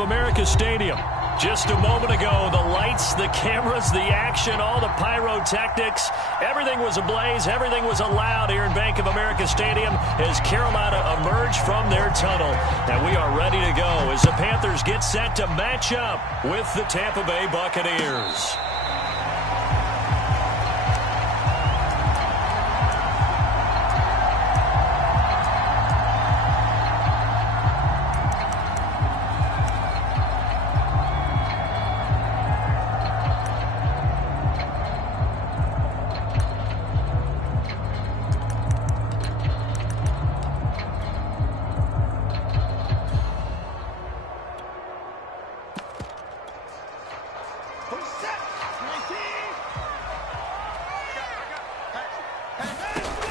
of America Stadium. Just a moment ago, the lights, the cameras, the action, all the pyrotechnics, everything was ablaze, everything was allowed here in Bank of America Stadium as Carolina emerged from their tunnel. And we are ready to go as the Panthers get set to match up with the Tampa Bay Buccaneers.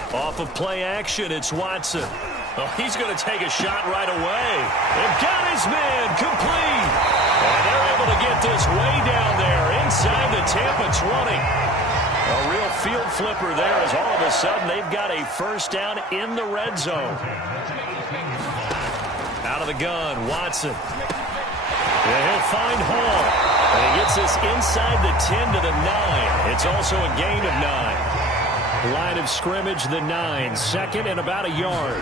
Off of play action, it's Watson. Oh, he's going to take a shot right away. They've got his man complete. And they're able to get this way down there inside the Tampa 20. A real field flipper there as all of a sudden they've got a first down in the red zone. Out of the gun, Watson. And he'll find Hall. And he gets this inside the 10 to the 9. It's also a gain of 9. Line of scrimmage, the 9. Second and about a yard.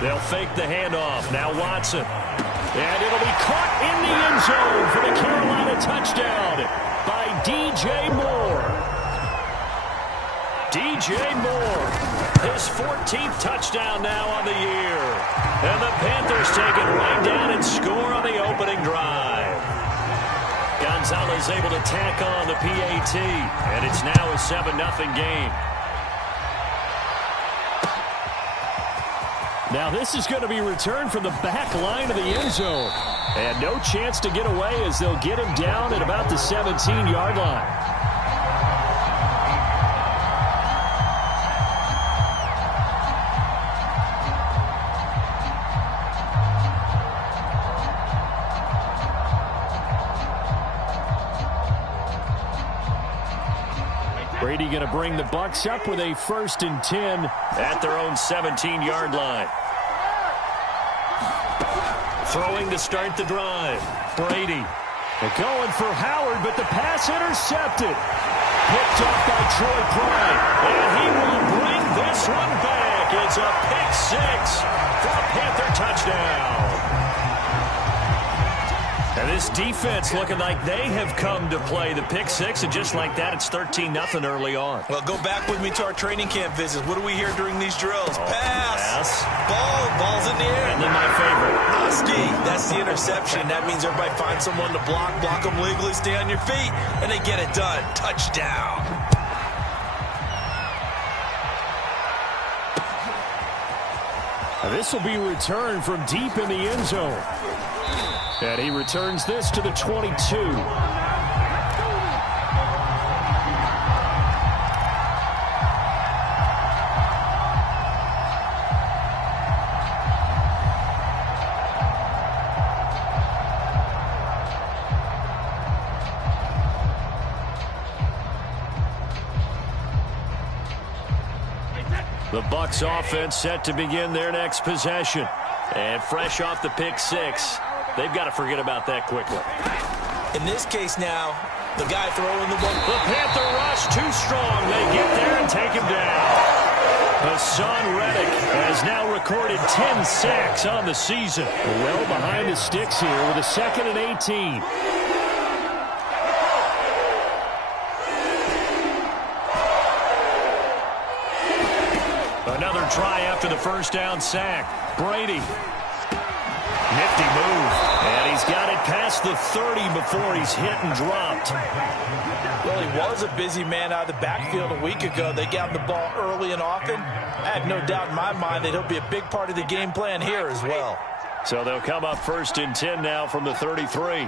They'll fake the handoff. Now Watson. And it'll be caught in the end zone for the Carolina touchdown by DJ Moore. DJ Moore, his 14th touchdown now on the year. And the Panthers take it right down and score on the opening drive. Gonzalez able to tack on the PAT. And it's now a 7-0 game. Now this is going to be returned from the back line of the end zone. And no chance to get away as they'll get him down at about the 17-yard line. Brady going to bring the Bucs up with a 1st and 10 at their own 17-yard line. Throwing to start the drive. Brady. They're going for Howard, but the pass intercepted. Picked off by Troy Pride. And he will bring this one back. It's a pick 6 for a Panther touchdown. And this defense looking like they have come to play the pick 6, and just like that, it's 13-0 early on. Well, go back with me to our training camp visits. What do we hear during these drills? Pass. Ball's in the air. And then my favorite. Oski, that's the interception. That means everybody finds someone to block them legally, stay on your feet, and they get it done. Touchdown. Now this will be returned from deep in the end zone. And he returns this to the 22. The Bucs offense set to begin their next possession. And fresh off the pick 6. They've got to forget about that quickly. In this case now, the guy throwing the ball. The Panther rush too strong. They get there and take him down. Hassan Reddick has now recorded 10 sacks on the season. Well behind the sticks here with a 2nd and 18. Another try after the first down sack. Brady. Nifty move. And he's got it past the 30 before he's hit and dropped. Well, he was a busy man out of the backfield a week ago. They got him the ball early and often. I have no doubt in my mind that he'll be a big part of the game plan here as well. So they'll come up 1st and 10 now from the 33.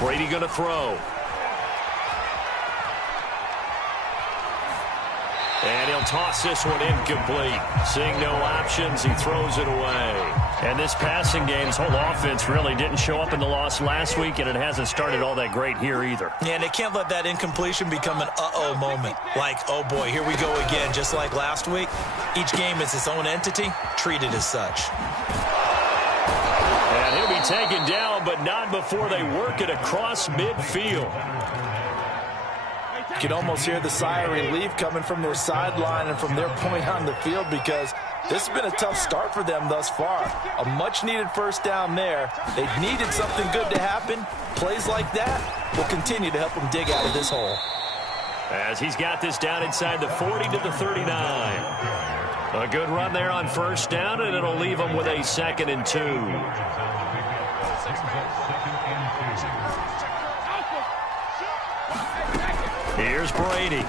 Brady going to throw. And he'll toss this one incomplete. Seeing no options, he throws it away. And this passing game's whole offense really didn't show up in the loss last week, and it hasn't started all that great here either. Yeah, and they can't let that incompletion become an uh-oh moment. Like, oh boy, here we go again, just like last week. Each game is its own entity, treated as such. And he'll be be taken down, but not before they work it across midfield. You can almost hear the sigh of relief coming from their sideline and from their point on the field, because this has been a tough start for them thus far. A much-needed first down there. They needed something good to happen. Plays like that will continue to help them dig out of this hole. As he's got this down inside the 40 to the 39. A good run there on first down, and it'll leave them with a 2nd and 2. Here's Brady.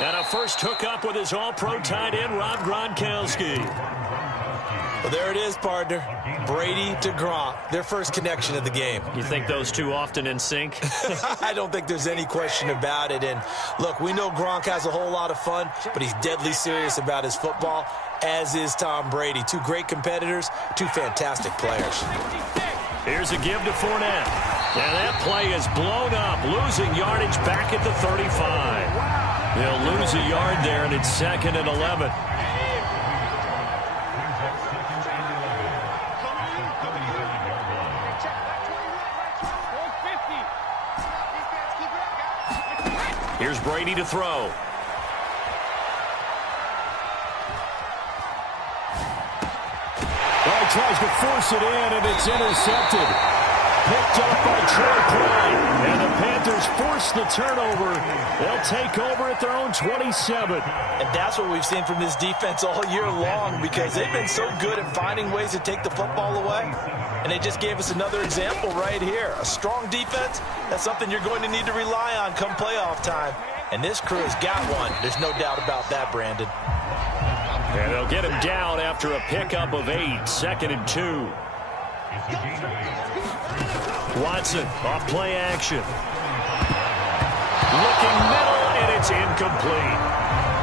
And a first hookup with his all-pro tight end, Rob Gronkowski. Well, there it is, partner. Brady to Gronk, their first connection of the game. You think those two often in sync? I don't think there's any question about it. And, look, we know Gronk has a whole lot of fun, but he's deadly serious about his football, as is Tom Brady. Two great competitors, two fantastic players. Here's a give to Fournette. And that play is blown up, losing yardage back at the 35. They'll lose a yard there, and it's 2nd and 11. Here's Brady to throw. Well, he tries to force it in, and it's intercepted. Picked up by Troy Pride. And the Panthers force the turnover. They'll take over at their own 27. And that's what we've seen from this defense all year long, because they've been so good at finding ways to take the football away. And they just gave us another example right here. A strong defense, that's something you're going to need to rely on come playoff time. And this crew has got one. There's no doubt about that, Brandon. And they'll get him down after a pickup of 8, 2nd and 2. Watson, off play action. Looking middle, and it's incomplete.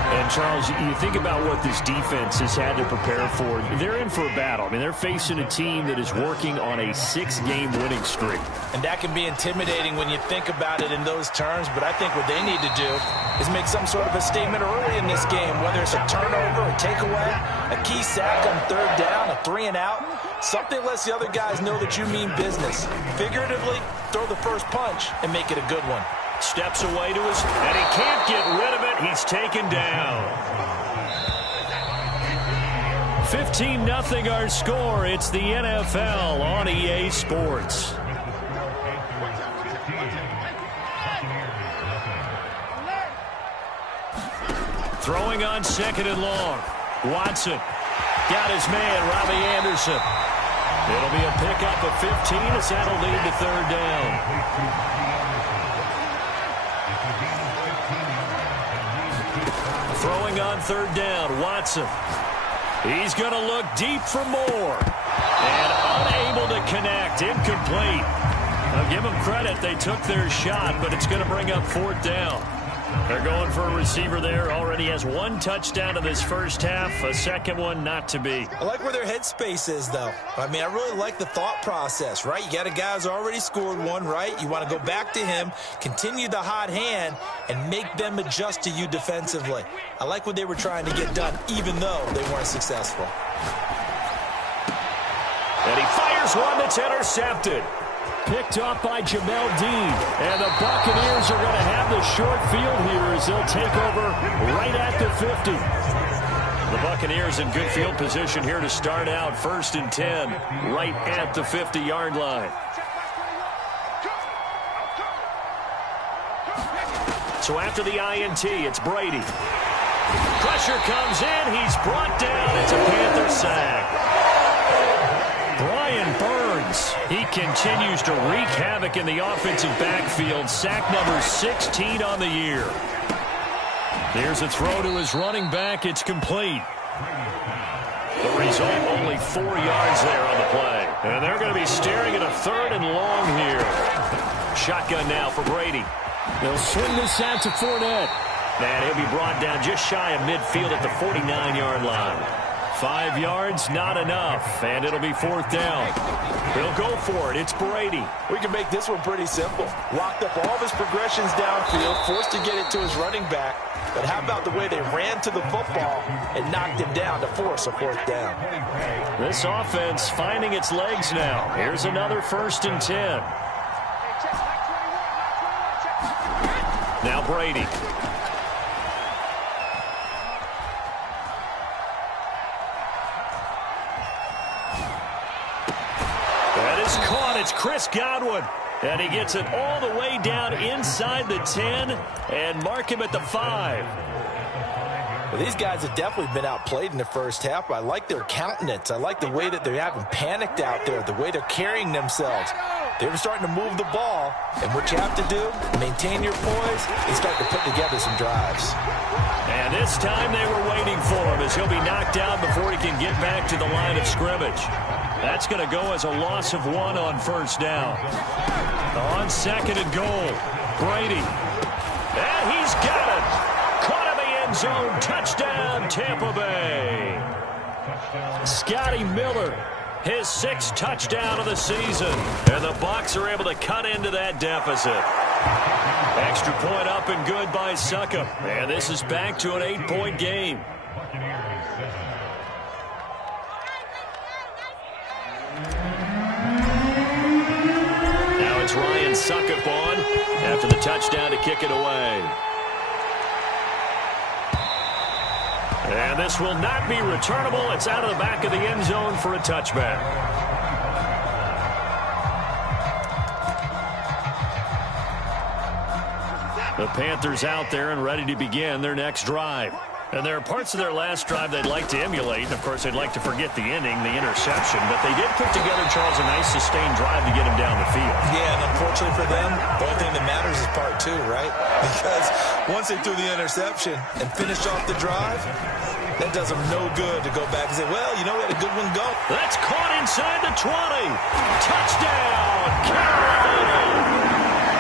And, Charles, you think about what this defense has had to prepare for. They're in for a battle. I mean, they're facing a team that is working on a 6-game winning streak. And that can be intimidating when you think about it in those terms, but I think what they need to do is make some sort of a statement early in this game, whether it's a turnover, a takeaway, a key sack on 3rd down, a 3-and-out. Something lets the other guys know that you mean business. Figuratively, throw the first punch and make it a good one. Steps away to his, and he can't get rid of it. He's taken down. 15-0 our score. It's the NFL on EA Sports. Throwing on 2nd and long. Watson got his man, Robbie Anderson. It'll be a pickup of 15 as that'll lead to 3rd down. Throwing on 3rd down, Watson. He's going to look deep for more. And unable to connect, incomplete. I'll give them credit, they took their shot, but it's going to bring up 4th down. They're going for a receiver there. Already has 1 touchdown in this first half. A 2nd one not to be. I like where their headspace is, though. I mean, I really like the thought process, right? You got a guy who's already scored 1, right? You want to go back to him, continue the hot hand, and make them adjust to you defensively. I like what they were trying to get done, even though they weren't successful. And he fires one that's intercepted. Picked up by Jamel Dean. And the Buccaneers are going to have the short field here as they'll take over right at the 50. The Buccaneers in good field position here to start out. 1st and 10, right at the 50-yard line. So after the INT, it's Brady. Pressure comes in. He's brought down. It's a Panther sack. Brian Burns, he continues to wreak havoc in the offensive backfield. Sack number 16 on the year. Here's a throw to his running back. It's complete. The result, only 4 yards there on the play. And they're going to be staring at a 3rd and long here. Shotgun now for Brady. They'll swing this out to Fournette. And he'll be brought down just shy of midfield at the 49-yard line. 5 yards, not enough, and it'll be 4th down. He'll go for it. It's Brady. We can make this one pretty simple. Locked up all of his progressions downfield, forced to get it to his running back. But how about the way they ran to the football and knocked him down to force a 4th down? This offense finding its legs now. Here's another 1st and 10. Now Brady. That is caught. It's Chris Godwin. And he gets it all the way down inside the 10 and mark him at the 5. Well, these guys have definitely been outplayed in the first half. I like their countenance. I like the way that they're having panicked out there, the way they're carrying themselves. They're starting to move the ball, and what you have to do, maintain your poise, and start to put together some drives. And this time they were waiting for him as he'll be knocked down before he can get back to the line of scrimmage. That's going to go as a loss of 1 on 1st down. On 2nd and goal, Brady. And he's got it. Caught in the end zone. Touchdown, Tampa Bay. Scotty Miller, his 6th touchdown of the season. And the Bucs are able to cut into that deficit. Extra point up and good by Succop. And this is back to an 8-point game. Now it's Ryan Succop on after the touchdown to kick it away. And this will not be returnable. It's out of the back of the end zone for a touchback. The Panthers out there and ready to begin their next drive. And there are parts of their last drive they'd like to emulate. Of course, they'd like to forget the ending, the interception. But they did put together, Charles, a nice sustained drive to get him down the field. Yeah, and unfortunately for them, the only thing that matters is part 2, right? Because once they threw the interception and finished off the drive, that does them no good to go back and say, well, you know, we had a good one go. That's caught inside the 20. Touchdown, Carolina.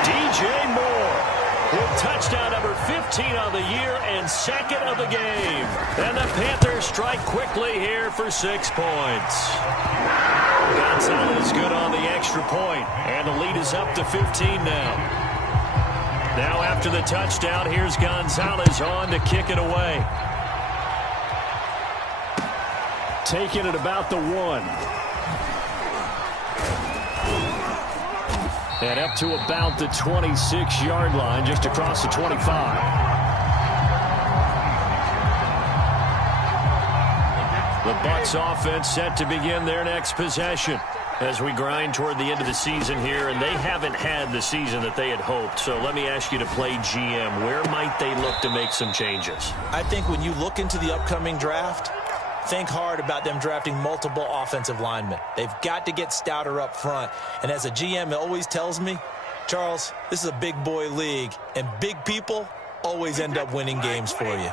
DJ Moore with touchdown number 15 of the year and 2nd of the game. And the Panthers strike quickly here for 6 points. Gonzalez good on the extra point, and the lead is up to 15 now. Now after the touchdown, here's Gonzalez on to kick it away. Taking it about the 1. And up to about the 26-yard line, just across the 25. The Bucs offense set to begin their next possession as we grind toward the end of the season here, and they haven't had the season that they had hoped. So let me ask you to play GM. Where might they look to make some changes? I think when you look into the upcoming draft, think hard about them drafting multiple offensive linemen. They've got to get stouter up front. And as a GM, it always tells me, Charles, this is a big boy league, and big people always end up winning games for you.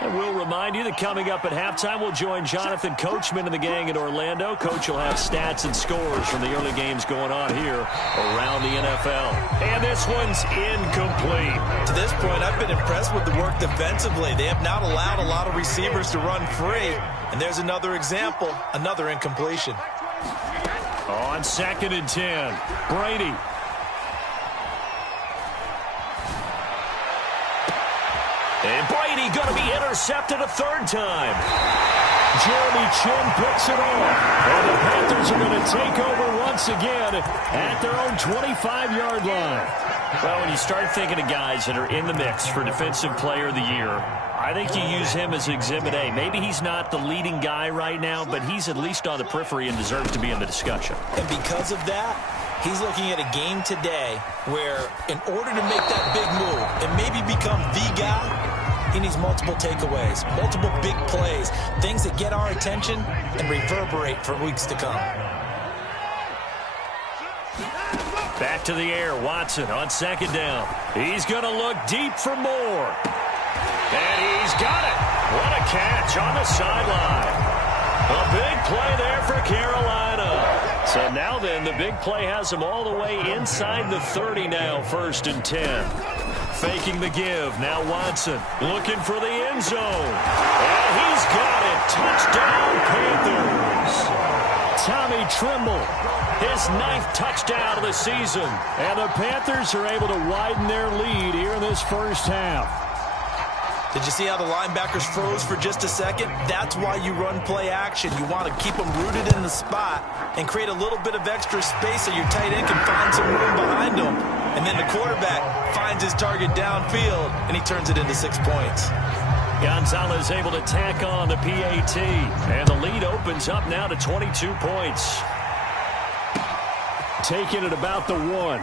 And we'll remind you that coming up at halftime, we'll join Jonathan Coachman and the gang in Orlando. Coach will have stats and scores from the early games going on here around the NFL. And this one's incomplete. To this point, I've been impressed with the work defensively. They have not allowed a lot of receivers to run free. And there's another example, another incompletion. On 2nd and 10, Brady. And Brady going to be intercepted a 3rd time. Jeremy Chin picks it off. And the Panthers are going to take over once again at their own 25-yard line. Well, when you start thinking of guys that are in the mix for Defensive Player of the Year, I think you use him as Exhibit A. Maybe he's not the leading guy right now, but he's at least on the periphery and deserves to be in the discussion. And because of that, he's looking at a game today where in order to make that big move and maybe become the guy, he needs multiple takeaways, multiple big plays, things that get our attention and reverberate for weeks to come. Back to the air, Watson on 2nd down. He's going to look deep for more. And he's got it. What a catch on the sideline. A big play there for Carolina. So now then, the big play has them all the way inside the 30 now, 1st and 10. faking the give. Now Watson looking for the end zone. And he's got it. Touchdown, Panthers. Tommy Trimble, his 9th touchdown of the season. And the Panthers are able to widen their lead here in this first half. Did you see how the linebackers froze for just a second? That's why you run play action. You want to keep them rooted in the spot and create a little bit of extra space so your tight end can find some room behind them. And then the quarterback finds his target downfield, and he turns it into 6 points. Gonzalez able to tack on the PAT, and the lead opens up now to 22 points. Taking it about the 1.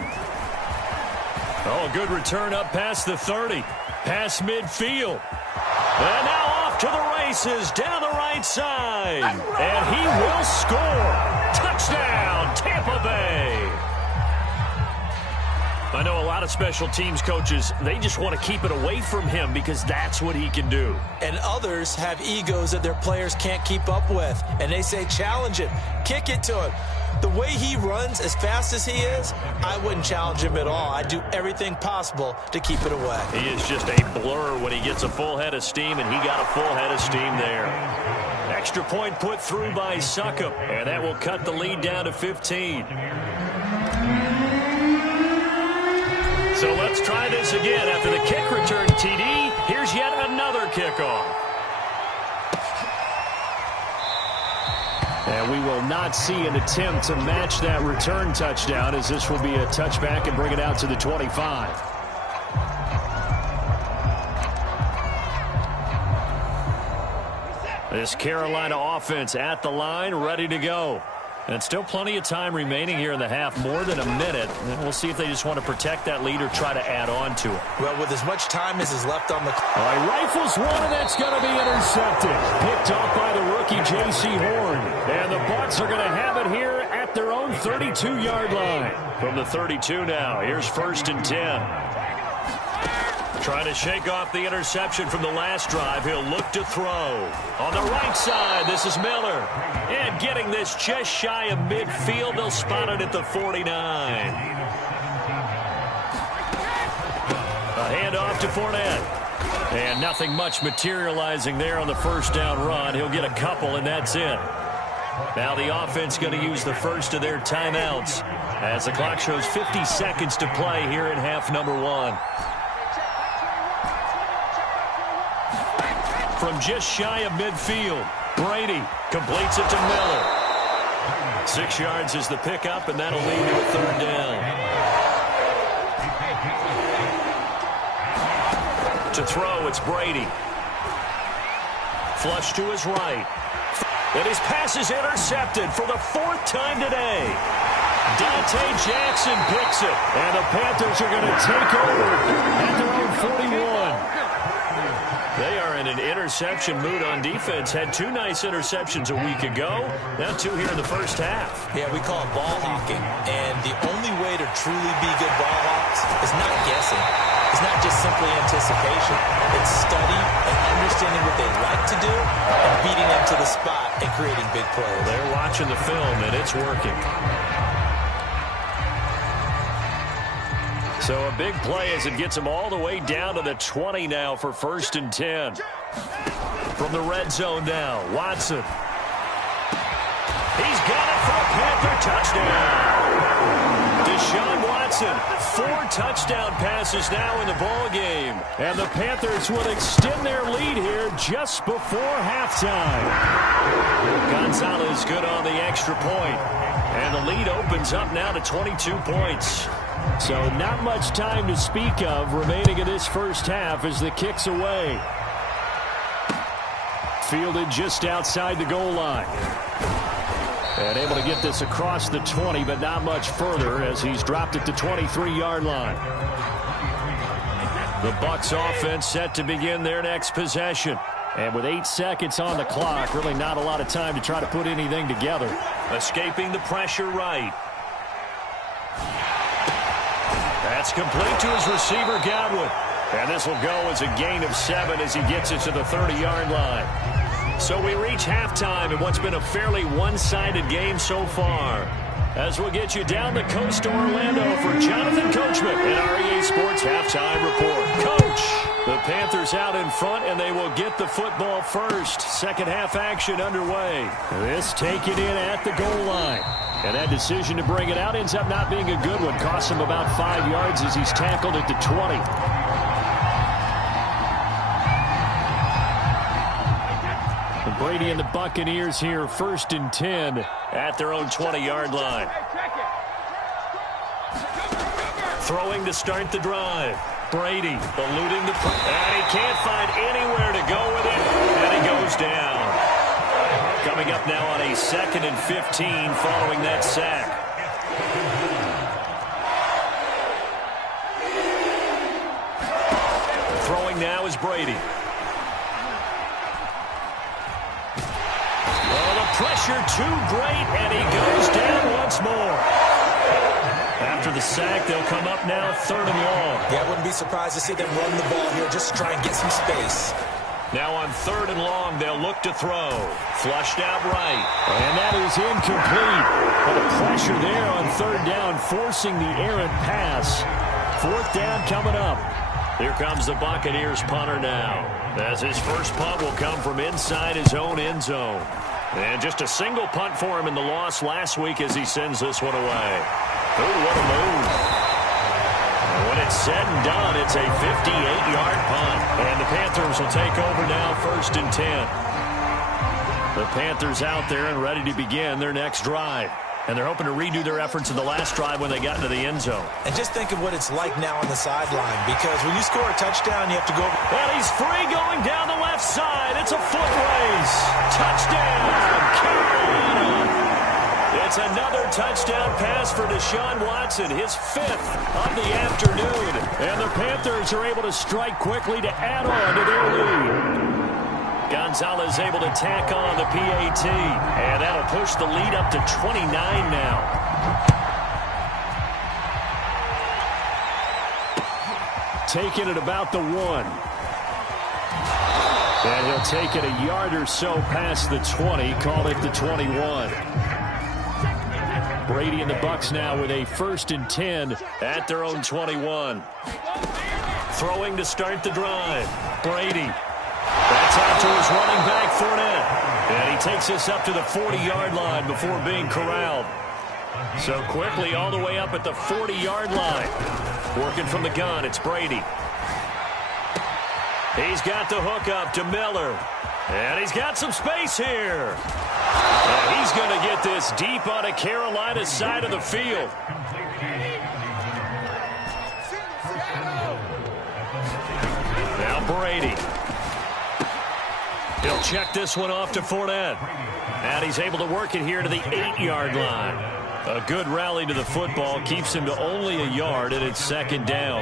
Oh, good return up past the 30. Past midfield. And now off to the races down the right side. And he will score. Touchdown, Tampa Bay. I know a lot of special teams coaches, they just want to keep it away from him because that's what he can do. And others have egos that their players can't keep up with. And they say, challenge him. Kick it to him. The way he runs as fast as he is, I wouldn't challenge him at all. I'd do everything possible to keep it away. He is just a blur when he gets a full head of steam, and he got a full head of steam there. Extra point put through by Succop, and that will cut the lead down to 15. So let's try this again. After the kick return TD, here's yet another kickoff. And we will not see an attempt to match that return touchdown, as this will be a touchback and bring it out to the 25. This Carolina offense at the line, ready to go. And still plenty of time remaining here in the half, more than a minute. And we'll see if they just want to protect that lead or try to add on to it. Well, with as much time as is left on the clock. All right, rifles one, and that's going to be intercepted. Picked off by the rookie J.C. Horn. And the Bucs are going to have it here at their own 32-yard line. From the 32 now, here's 1st and 10. Trying to shake off the interception from the last drive. He'll look to throw. On the right side, this is Miller. And getting this just shy of midfield. They'll spot it at the 49. A handoff to Fournette. And nothing much materializing there on the first down run. He'll get a couple, and that's it. Now the offense going to use the first of their timeouts as the clock shows 50 seconds to play here in half number 1. From just shy of midfield, Brady completes it to Miller. 6 yards is the pickup, and that'll lead to a 3rd down. To throw, it's Brady. Flush to his right. And his pass is intercepted for the 4th time today. Dante Jackson picks it. And the Panthers are going to take over at their own 41. They are in an interception mood on defense. Had 2 nice interceptions a week ago. Now 2 here in the first half. Yeah, we call it ball hawking. And the only way to truly be good ball hawks is not guessing. It's not just simply anticipation. It's study and understanding what they like to do and beating them to the spot and creating big plays. They're watching the film, and it's working. So a big play as it gets them all the way down to the 20 now for 1st and 10. From the red zone now, Watson. He's got it for a Panther touchdown. Deshaun Watson, 4 touchdown passes now in the ball game. And the Panthers will extend their lead here just before halftime. Gonzalez good on the extra point. And the lead opens up now to 22 points. So not much time to speak of remaining in this first half as the kick's away. Fielded just outside the goal line. And able to get this across the 20, but not much further as he's dropped at the 23-yard line. The Bucs offense set to begin their next possession. And with 8 seconds on the clock, really not a lot of time to try to put anything together. Escaping the pressure right. That's complete to his receiver, Godwin. And this will go as a gain of 7 as he gets it to the 30-yard line. So we reach halftime in what's been a fairly one-sided game so far. as we'll get you down the coast to Orlando for Jonathan Coachman in our EA Sports Halftime Report. Coach, the Panthers out in front, and they will get the football first. Second half action underway. This taken in at the goal line. And that decision to bring it out ends up not being a good one. Costs him about 5 yards as he's tackled at the 20. Brady and the Buccaneers here, 1st and 10 at their own 20-yard line. Throwing to start the drive. Brady eluding the and he can't find anywhere to go with it, and he goes down. Coming up now on a 2nd and 15 following that sack. Throwing now is Brady. Pressure too great, and he goes down once more. After the sack, they'll come up now 3rd and long. Yeah, I wouldn't be surprised to see them run the ball here just to try and get some space. Now on 3rd and long, they'll look to throw. Flushed out right. And that is incomplete. But the pressure there on 3rd down, forcing the errant pass. 4th down coming up. Here comes the Buccaneers punter now, as his first punt will come from inside his own end zone. And just a single punt for him in the loss last week as he sends this one away. Oh, what a move. And when it's said and done, it's a 58-yard punt. And the Panthers will take over now 1st and 10. The Panthers out there and ready to begin their next drive. And they're hoping to redo their efforts in the last drive when they got into the end zone. And just think of what it's like now on the sideline, because when you score a touchdown, you have to go. And he's free going down the left side. It's a foot race. Touchdown, Carolina. It's another touchdown pass for Deshaun Watson, his 5th of the afternoon. And the Panthers are able to strike quickly to add on to their lead. Gonzalez able to tack on the PAT, and that'll push the lead up to 29 now. Taking it about the 1. And he'll take it a yard or so past the 20, call it the 21. Brady and the Bucs now with a 1st and 10 at their own 21. Throwing to start the drive. Brady. That's out to his running back, Fournette. And he takes us up to the 40-yard line before being corralled. So quickly all the way up at the 40-yard line. Working from the gun, it's Brady. He's got the hook up to Miller. And he's got some space here. And he's going to get this deep on a Carolina side of the field. Now Brady. He'll check this one off to Fournette. And he's able to work it here to the 8-yard line. A good rally to the football keeps him to only a yard, and it's 2nd down.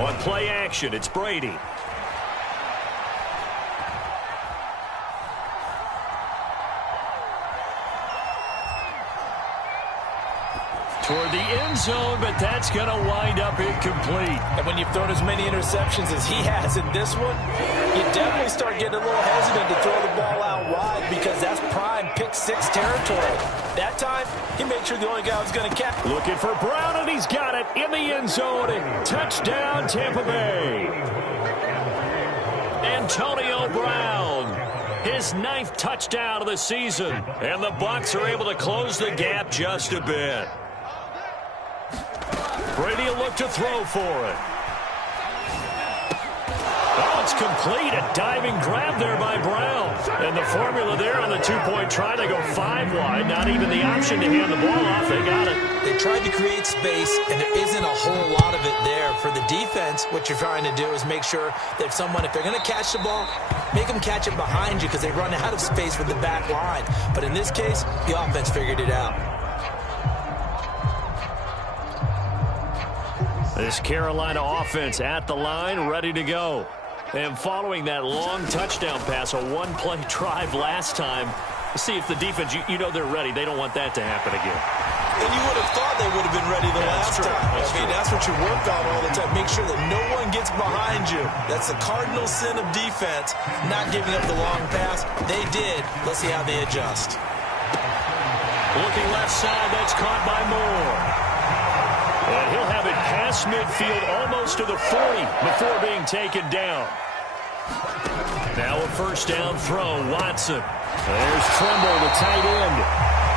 On play action, it's Brady. Toward the end zone, but that's going to wind up incomplete. And when you've thrown as many interceptions as he has in this one, you definitely start getting a little hesitant to throw the ball out wide, because that's prime pick-6 territory. That time, he made sure the only guy was going to catch. Looking for Brown, and he's got it in the end zone. Touchdown, Tampa Bay. Antonio Brown, his 9th touchdown of the season. And the Bucs are able to close the gap just a bit. Brady will look to throw for it. Oh, it's complete. A diving grab there by Brown. And the formula there on the 2-point try, they go 5 wide. Not even the option to hand the ball off. They got it. They tried to create space, and there isn't a whole lot of it there. For the defense, what you're trying to do is make sure that if they're going to catch the ball, make them catch it behind you, because they run out of space with the back line. But in this case, the offense figured it out. This Carolina offense at the line, ready to go. And following that long touchdown pass, a one-play drive last time, see if the defense, you know they're ready. They don't want that to happen again. And you would have thought they would have been ready the last time. That's what you work on all the time. Make sure that no one gets behind you. That's the cardinal sin of defense, not giving up the long pass. They did. Let's see how they adjust. Looking left side, that's caught by Moore. And he'll have it past midfield almost to the 40 before being taken down. Now a first down throw, Watson. There's Trimble, the tight end.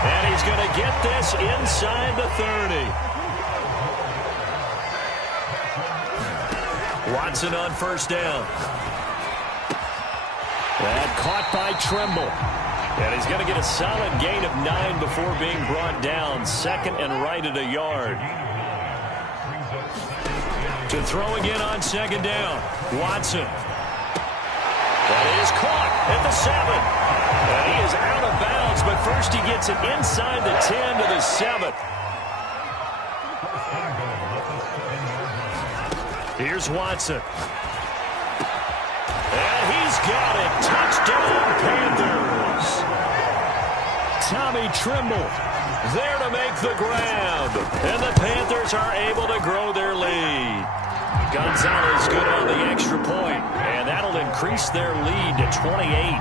And he's going to get this inside the 30. Watson on first down. That caught by Trimble. And he's going to get a solid gain of 9 before being brought down. Second and right at a yard. To throw again on second down. Watson. That is caught at the 7. And he is out of bounds, but first he gets it inside the 10 to the 7. Here's Watson. And he's got it. Touchdown, Panthers. Tommy Trimble there to make the grab. And the Panthers are able to grow their lead. Gonzalez good on the extra point. And that'll increase their lead to 28.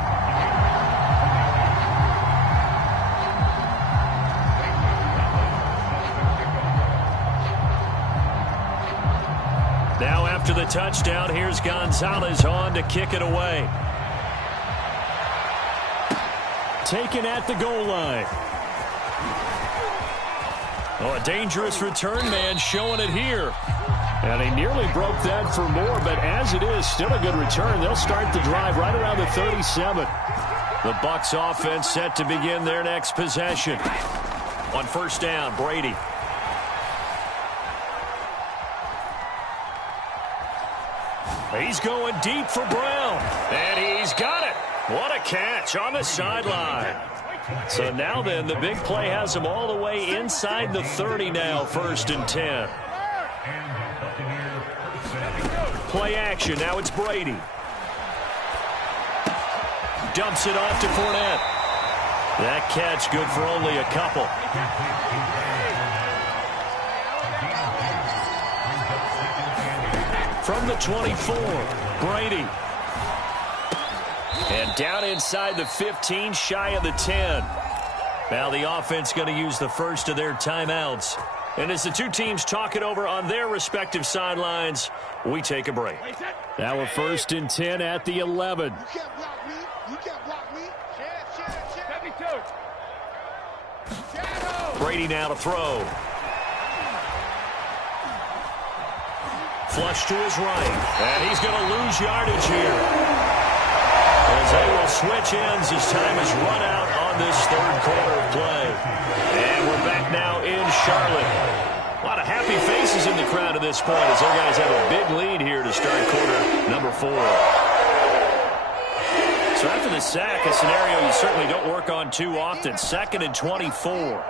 Now after the touchdown, here's Gonzalez on to kick it away. Taken at the goal line. Oh, a dangerous return man showing it here. And he nearly broke that for more, but as it is, still a good return. They'll start the drive right around the 37. The Bucs offense set to begin their next possession. On first down, Brady. He's going deep for Brown. And he's got it. What a catch on the sideline. So now then, the big play has him all the way inside the 30 now, first and 10. Play action. Now it's Brady. Dumps it off to Fournette. That catch good for only a couple. From the 24, Brady. And down inside the 15, shy of the 10. Now the offense going to use the first of their timeouts. And as the two teams talk it over on their respective sidelines, we take a break. Now a first and 10 at the 11. You can't block me. You can't block me. Brady now to throw. Flush to his right. And he's going to lose yardage here. As they will switch ends as time is run out on this third quarter of play. And we're back now in Charlotte. A lot of happy faces in the crowd at this point as their guys have a big lead here to start quarter number 4. So after the sack, a scenario you certainly don't work on too often. Second and 24.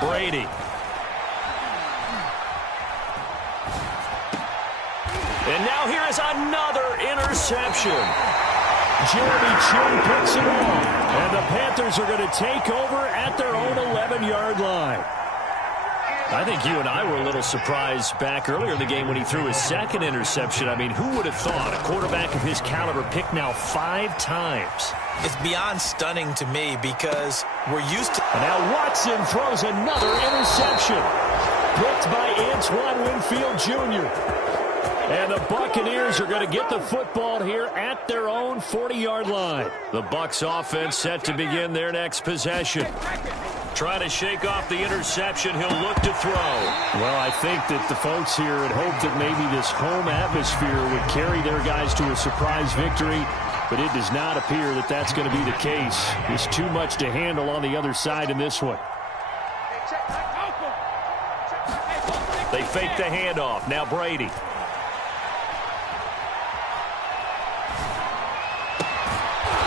Brady. And now here is another interception. Jeremy Chin picks it off. And the Panthers are going to take over at their own 11-yard line. I think you and I were a little surprised back earlier in the game when he threw his second interception. I mean, who would have thought a quarterback of his caliber picked now 5 times? It's beyond stunning to me because we're used to... And now Watson throws another interception. Picked by Antoine Winfield Jr. And the Buccaneers are going to get the football here at their own 40-yard line. The Bucs offense set to begin their next possession. Trying to shake off the interception. He'll look to throw. Well, I think that the folks here had hoped that maybe this home atmosphere would carry their guys to a surprise victory, but it does not appear that that's going to be the case. There's too much to handle on the other side in this one. They fake the handoff. Now Brady.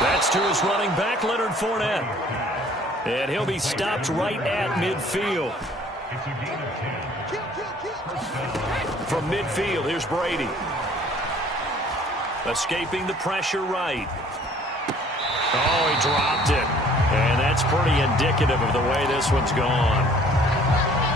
That's to his running back, Leonard Fournette. And he'll be stopped right at midfield. From midfield, here's Brady. Escaping the pressure right. Oh, he dropped it. And that's pretty indicative of the way this one's gone.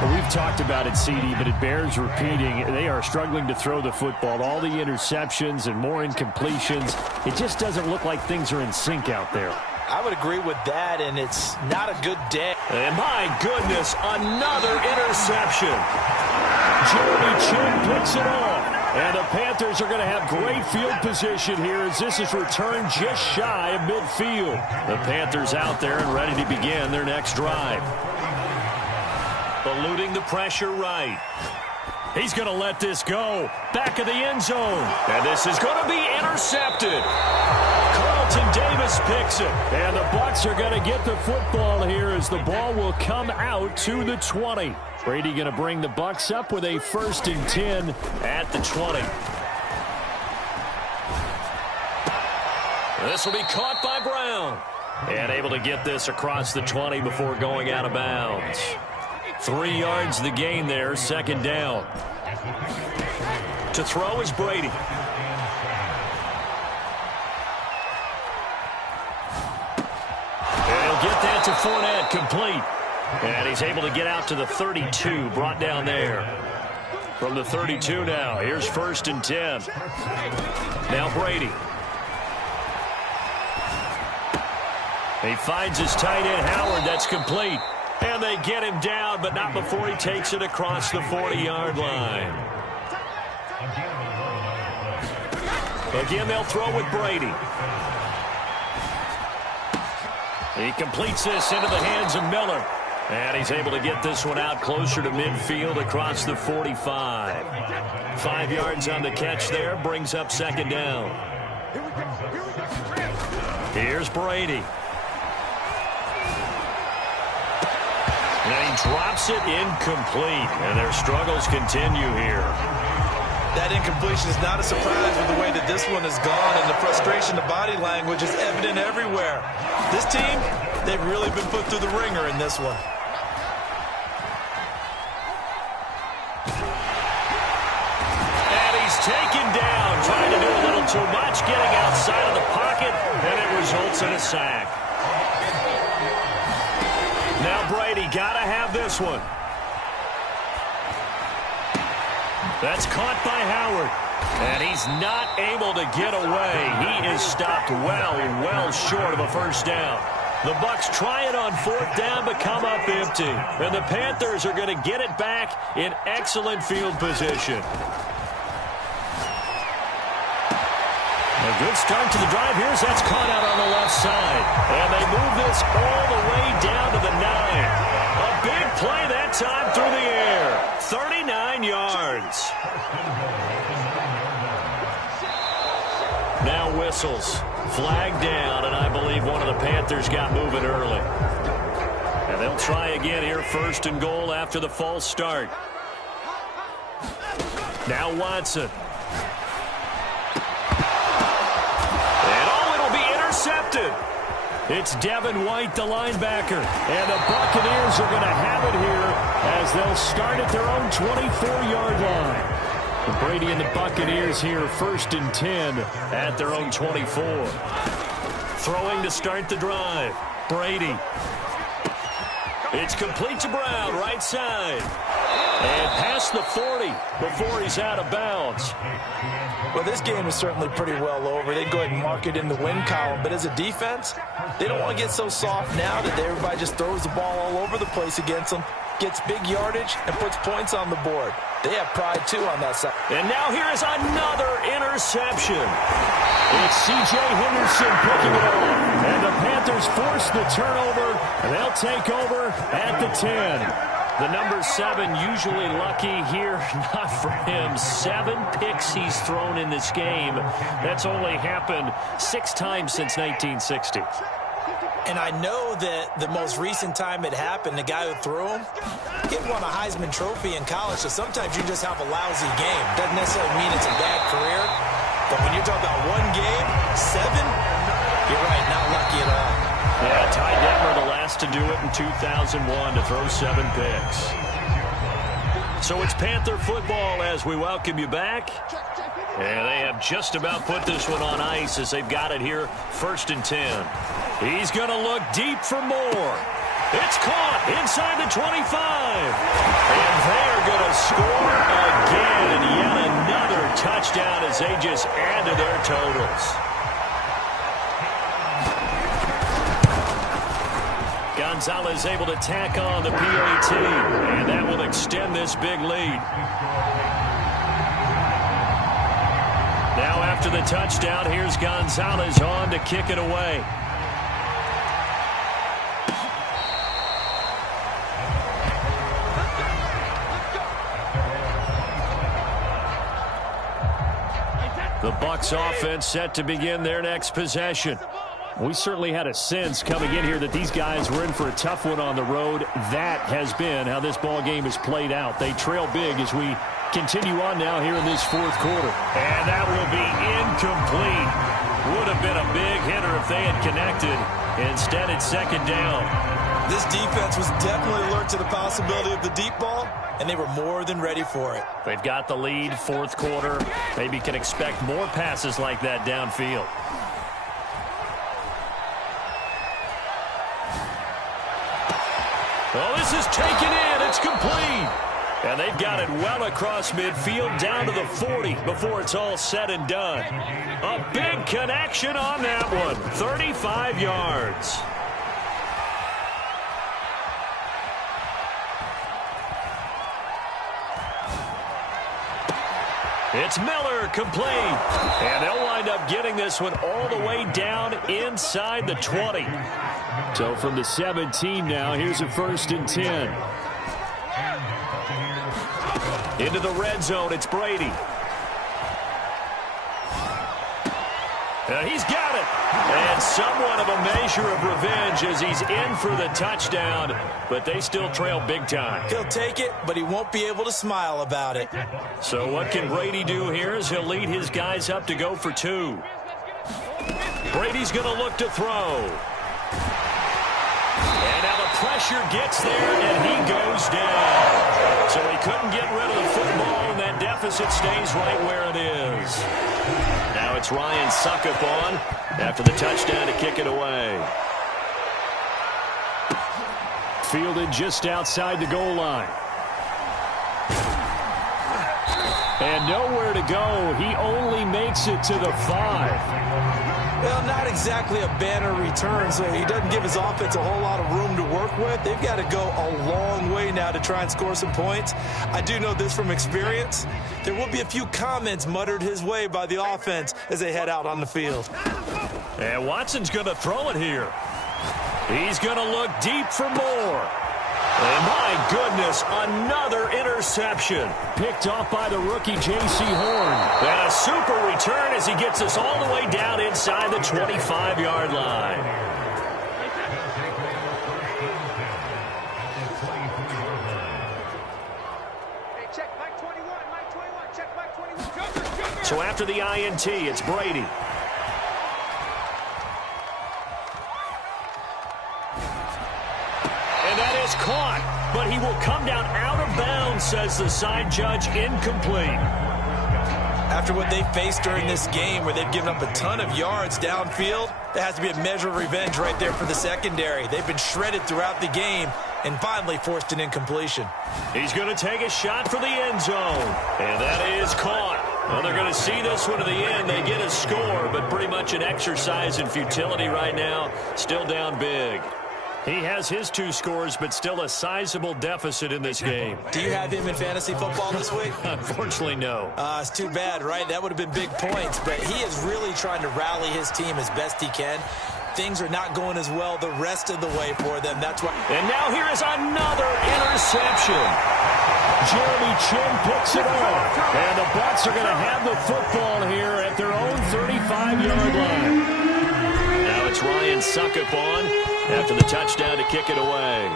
Well, we've talked about it, CD, but it bears repeating. They are struggling to throw the football. All the interceptions and more incompletions. It just doesn't look like things are in sync out there. I would agree with that, and it's not a good day. And my goodness, another interception. Jeremy Chin picks it off. And the Panthers are going to have great field position here as this is returned just shy of midfield. The Panthers out there and ready to begin their next drive. Eluding the pressure right. He's going to let this go. Back of the end zone. And this is going to be intercepted. Carlton Davis picks it. And the Bucs are going to get the football here as the ball will come out to the 20. Brady going to bring the Bucs up with a 1st and 10 at the 20. This will be caught by Brown. And able to get this across the 20 before going out of bounds. 3 yards the gain there, 2nd down. To throw is Brady. And he'll get that to Fournette, complete. And he's able to get out to the 32, brought down there. From the 32 now, here's 1st and 10. Now Brady. He finds his tight end, Howard, that's complete. And they get him down, but not before he takes it across the 40-yard line. Again, they'll throw with Brady. He completes this into the hands of Miller. And he's able to get this one out closer to midfield across the 45. 5 yards on the catch there, brings up 2nd down. Here's Brady. And he drops it incomplete. And their struggles continue here. That incompletion is not a surprise with the way that this one has gone, and the frustration, the body language is evident everywhere. This team, they've really been put through the ringer in this one. And he's taken down, trying to do a little too much, getting outside of the pocket, and it results in a sack. Now Brady got to have this one. That's caught by Howard. And he's not able to get away. He is stopped well short of a 1st down. The Bucs try it on 4th down, but come up empty. And the Panthers are going to get it back in excellent field position. A good start to the drive. Here's that's caught out on the left side. And they move this all the way down to the 9. A big play that time through the air. 39 yards. Now whistles. Flag down, and I believe one of the Panthers got moving early. And they'll try again here, 1st and goal after the false start. Now Watson. Intercepted. It's Devin White, the linebacker. And the Buccaneers are going to have it here as they'll start at their own 24-yard line. And Brady and the Buccaneers here, 1st and 10 at their own 24. Throwing to start the drive. Brady. It's complete to Brown, right side. And past the 40 before he's out of bounds. Well, this game is certainly pretty well over. They go ahead and mark it in the win column. But as a defense, they don't want to get so soft now that everybody just throws the ball all over the place against them, gets big yardage, and puts points on the board. They have pride, too, on that side. And now here is another interception. It's C.J. Henderson picking it up. And the Panthers force the turnover, and they'll take over at the 10. The number 7 usually lucky here, not for him. 7 picks he's thrown in this game. That's only happened 6 times since 1960. And I know that the most recent time it happened, the guy who threw him, he won a Heisman Trophy in college, so sometimes you just have a lousy game. Doesn't necessarily mean it's a bad career, but when you're talking about one game, 7, you're right, not lucky at all. Yeah, Ty Detmer, the last to do it in 2001, to throw 7 picks. So it's Panther football as we welcome you back. And they have just about put this one on ice as they've got it here, 1st and 10. He's going to look deep for more. It's caught inside the 25. And they're going to score again. Yet another touchdown as they just add to their totals. Gonzalez able to tack on the PAT. And that will extend this big lead. Now after the touchdown, here's Gonzalez on to kick it away. The Bucs offense set to begin their next possession. We certainly had a sense coming in here that these guys were in for a tough one on the road. That has been how this ball game has played out. They trail big as we continue on now here in this fourth quarter. And that will be incomplete. Would have been a big hitter if they had connected. Instead, it's second down. This defense was definitely alert to the possibility of the deep ball, and they were more than ready for it. They've got the lead, fourth quarter. Maybe can expect more passes like that downfield. Oh, this is taken in. It's complete. And they've got it well across midfield down to the 40 before it's all said and done. A big connection on that one. 35 yards. It's Miller, complete. And they'll wind up getting this one all the way down inside the 20. So from the 17 now, here's a 1st and 10. Into the red zone, it's Brady. And he's got it. And somewhat of a measure of revenge as he's in for the touchdown, but they still trail big time. He'll take it, but he won't be able to smile about it. So what can Brady do here as he'll lead his guys up to go for 2. Brady's going to look to throw. And now the pressure gets there, and he goes down. So he couldn't get rid of the football, and that deficit stays right where it is. Now it's Ryan Suckup on after the touchdown to kick it away. Fielded just outside the goal line. And nowhere to go. He only makes it to the 5. Well, not exactly a banner return, so he doesn't give his offense a whole lot of room to work with. They've got to go a long way now to try and score some points. I do know this from experience. There will be a few comments muttered his way by the offense as they head out on the field. And Watson's going to throw it here. He's going to look deep for more. And my goodness, another interception. Picked off by the rookie J.C. Horn. And a super return as he gets us all the way down inside the 25-yard line. Hey, check Mike 21, Mike 21, check Mike 21. So after the INT, it's Brady. Caught, but he will come down out of bounds, says the side judge. Incomplete. After what they faced during this game where they've given up a ton of yards downfield, there has to be a measure of revenge right there for the secondary. They've been shredded throughout the game and finally forced an incompletion. He's going to take a shot for the end zone, and that is caught. Well, they're going to see this one to the end. They get a score, but pretty much an exercise in futility right now. Still down big. He has his 2 scores, but still a sizable deficit in this game. Do you have him in fantasy football this week? Unfortunately, no. It's too bad, right? That would have been big points, but he is really trying to rally his team as best he can. Things are not going as well the rest of the way for them. That's why. And now here is another interception. Jeremy Chin picks it off. And the Bucs are going to have the football here at their own 35-yard line. Now it's Ryan Suckup on after the touchdown to kick it away.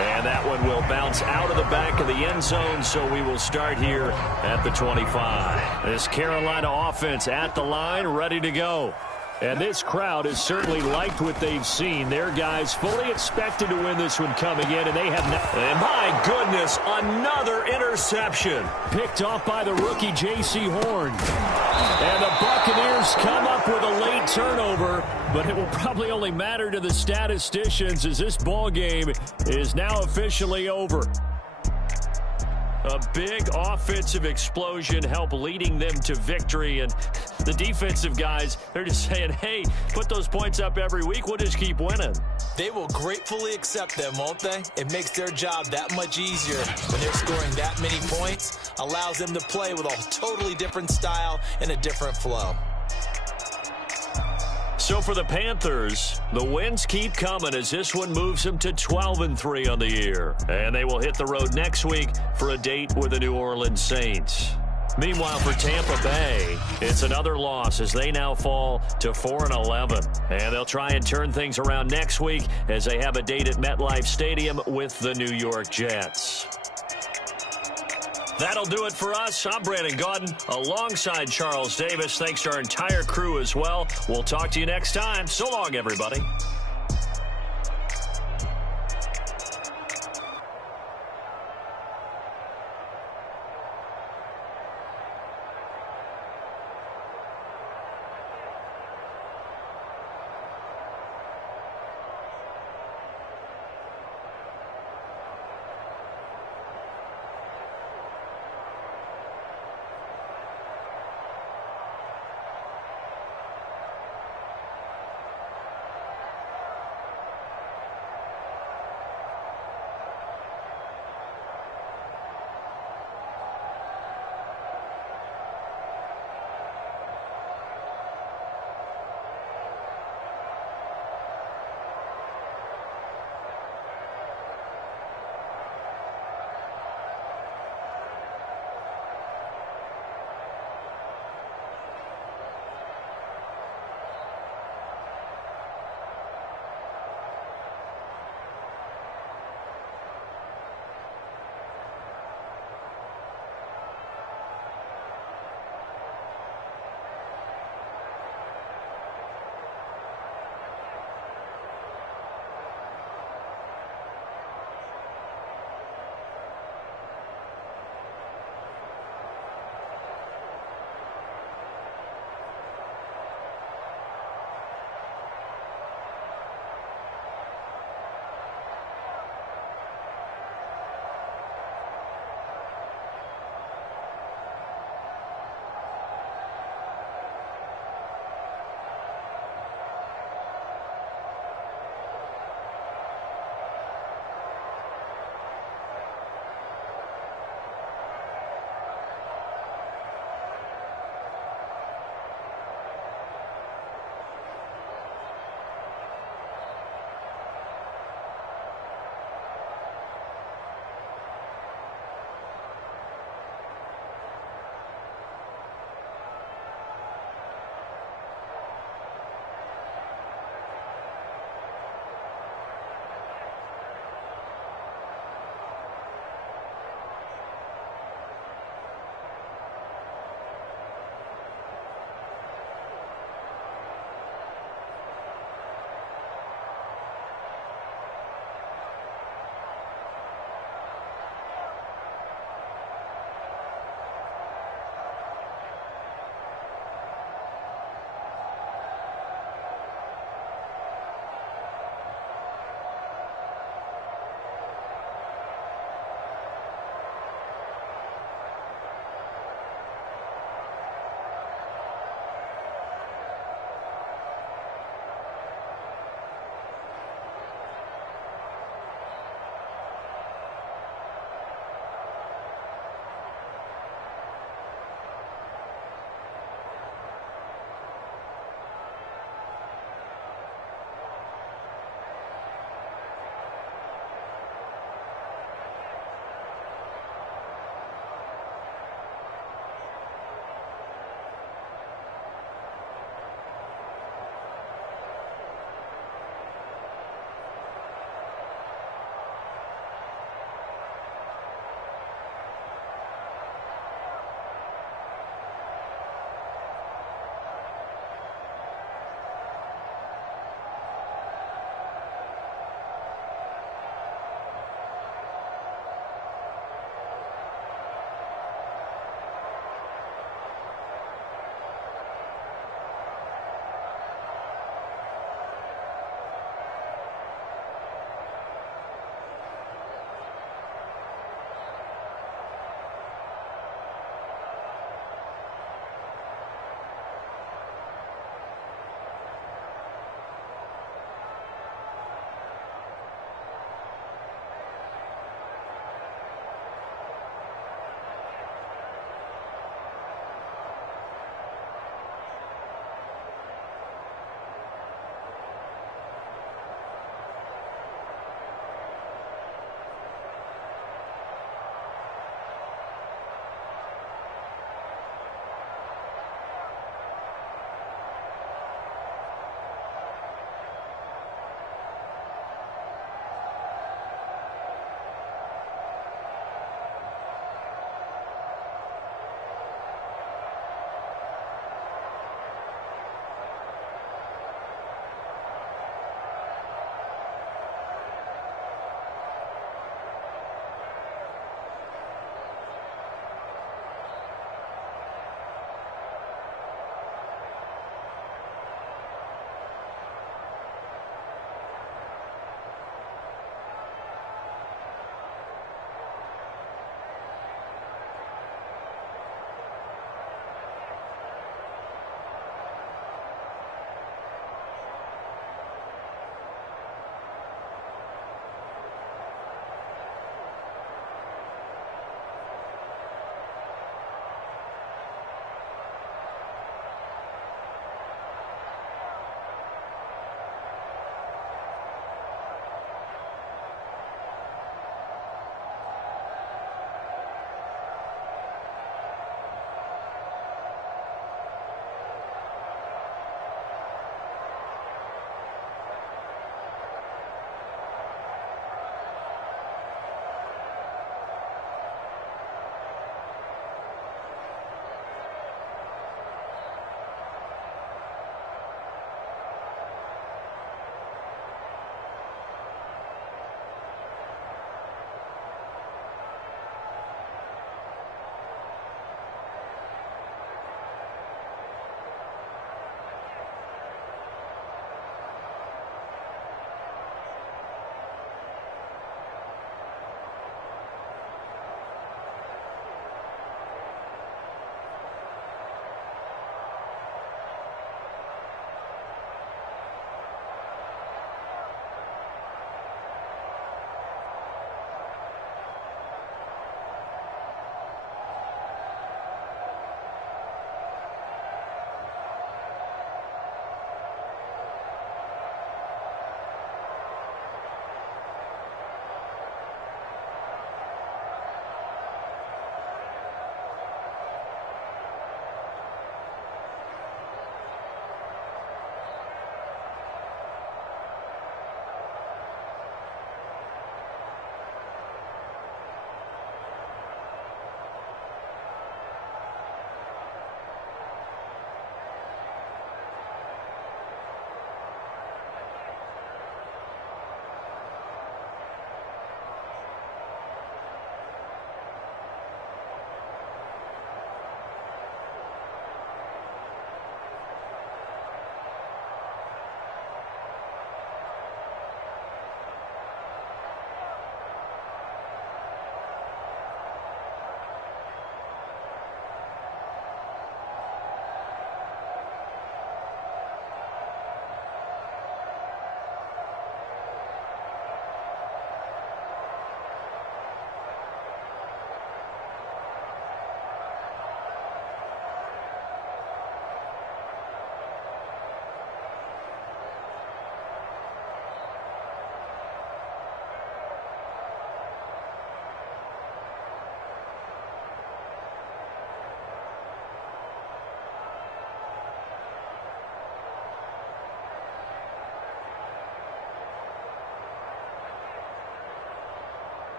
And that one will bounce out of the back of the end zone, so we will start here at the 25. This Carolina offense at the line, ready to go. And this crowd has certainly liked what they've seen. Their guys fully expected to win this one coming in, and they have not. And my goodness, another interception. Picked off by the rookie J.C. Horn. And the Buccaneers come up with a late turnover, but it will probably only matter to the statisticians as this ball game is now officially over. A big offensive explosion helped leading them to victory, and the defensive guys, they're just saying, hey, put those points up every week, we'll just keep winning. They will gratefully accept them, won't they? It makes their job that much easier when they're scoring that many points, allows them to play with a totally different style and a different flow. So for the Panthers, the wins keep coming as this one moves them to 12-3 on the year. And they will hit the road next week for a date with the New Orleans Saints. Meanwhile, for Tampa Bay, it's another loss as they now fall to 4-11. And they'll try and turn things around next week as they have a date at MetLife Stadium with the New York Jets. That'll do it for us. I'm Brandon Gaudin alongside Charles Davis. Thanks to our entire crew as well. We'll talk to you next time. So long, everybody.